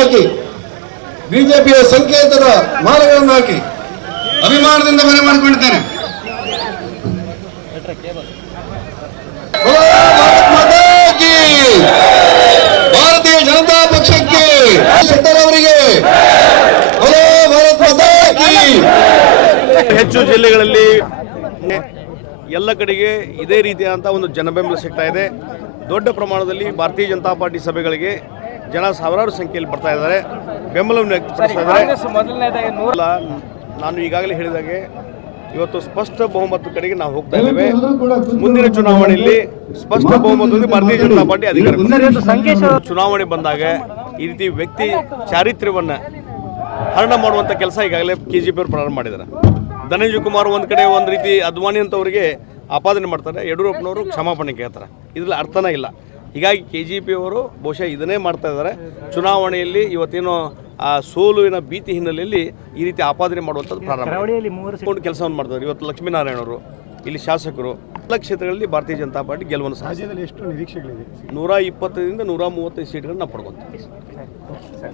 ಹಾಕಿ ಬಿಜೆಪಿಯ ಸಂಕೇತದ ಮಾಲೆಗಳನ್ನು ಹಾಕಿ ಅಭಿಮಾನದಿಂದ ಮನೆ ಮಾಡಿಕೊಂಡಿದ್ದೇನೆ. ಭಾರತೀಯ ಜನತಾ ಪಕ್ಷಕ್ಕೆ ಶೆಟ್ಟರವರಿಗೆ ಹೆಚ್ಚು ಜಿಲ್ಲೆಗಳಲ್ಲಿ ಎಲ್ಲ ಕಡೆಗೆ ಇದೇ ರೀತಿಯಾದಂಥ ಒಂದು ಜನಬೆಂಬಲ ಸಿಗ್ತಾ ಇದೆ. ದೊಡ್ಡ ಪ್ರಮಾಣದಲ್ಲಿ ಭಾರತೀಯ ಜನತಾ ಪಾರ್ಟಿ ಸಭೆಗಳಿಗೆ ಜನ ಸಾವಿರಾರು ಸಂಖ್ಯೆಯಲ್ಲಿ ಬರ್ತಾ ಇದ್ದಾರೆ, ಬೆಂಬಲವನ್ನು ವ್ಯಕ್ತಪಡಿಸ್ತಾ ಇದ್ದಾರೆ. ನಾನು ಈಗಾಗಲೇ ಹೇಳಿದಾಗೆ ಇವತ್ತು ಸ್ಪಷ್ಟ ಬಹುಮತ ಕಡೆಗೆ ನಾವು ಹೋಗ್ತಾ ಇದ್ದೇವೆ. ಮುಂದಿನ ಚುನಾವಣೆಯಲ್ಲಿ ಸ್ಪಷ್ಟ ಬಹುಮತದಲ್ಲಿ ಭಾರತೀಯ ಜನತಾ ಪಾರ್ಟಿ ಅಧಿಕಾರ. ಚುನಾವಣೆ ಬಂದಾಗ ಈ ರೀತಿ ವ್ಯಕ್ತಿ ಚಾರಿತ್ರ್ಯವನ್ನು ಹರಣ ಮಾಡುವಂಥ ಕೆಲಸ ಈಗಾಗಲೇ KJP ಅವರು ಪ್ರಾರಂಭ ಮಾಡಿದ್ದಾರೆ. ಧನಂಜಯ ಕುಮಾರ್ ಒಂದು ಕಡೆ ಒಂದು ರೀತಿ ಅದ್ವಾನಿ ಅಂತವರಿಗೆ ಆಪಾದನೆ ಮಾಡ್ತಾರೆ, ಯಡಿಯೂರಪ್ಪನವರು ಕ್ಷಮಾಪಣೆ ಕೇಳ್ತಾರೆ. ಇದರಲ್ಲಿ ಅರ್ಥನೇ ಇಲ್ಲ. ಹೀಗಾಗಿ KJP ಅವರು ಬಹುಶಃ ಇದನ್ನೇ ಮಾಡ್ತಾ ಇದ್ದಾರೆ. ಚುನಾವಣೆಯಲ್ಲಿ ಇವತ್ತೇನೋ ಆ ಸೋಲುವಿನ ಭೀತಿ ಹಿನ್ನೆಲೆಯಲ್ಲಿ ಈ ರೀತಿ ಆಪಾದನೆ ಮಾಡುವಂಥದ್ದು ಪ್ರಾರಂಭ ಕೆಲಸವನ್ನು ಮಾಡ್ತಾರೆ. ಇವತ್ತು ಲಕ್ಷ್ಮೀನಾರಾಯಣ ಅವರು ಇಲ್ಲಿ ಶಾಸಕರು ಎಲ್ಲ ಕ್ಷೇತ್ರಗಳಲ್ಲಿ ಭಾರತೀಯ ಜನತಾ ಪಾರ್ಟಿ ಗೆಲುವನ್ನು ಸಾಧಿಸಿದೆ. ಎಷ್ಟು ನಿರೀಕ್ಷೆಗಳಿದೆ? 120ರಿಂದ 135 ಸೀಟ್ಗಳನ್ನು ನಾವು ಪಡ್ಕೊಂತೀವಿ.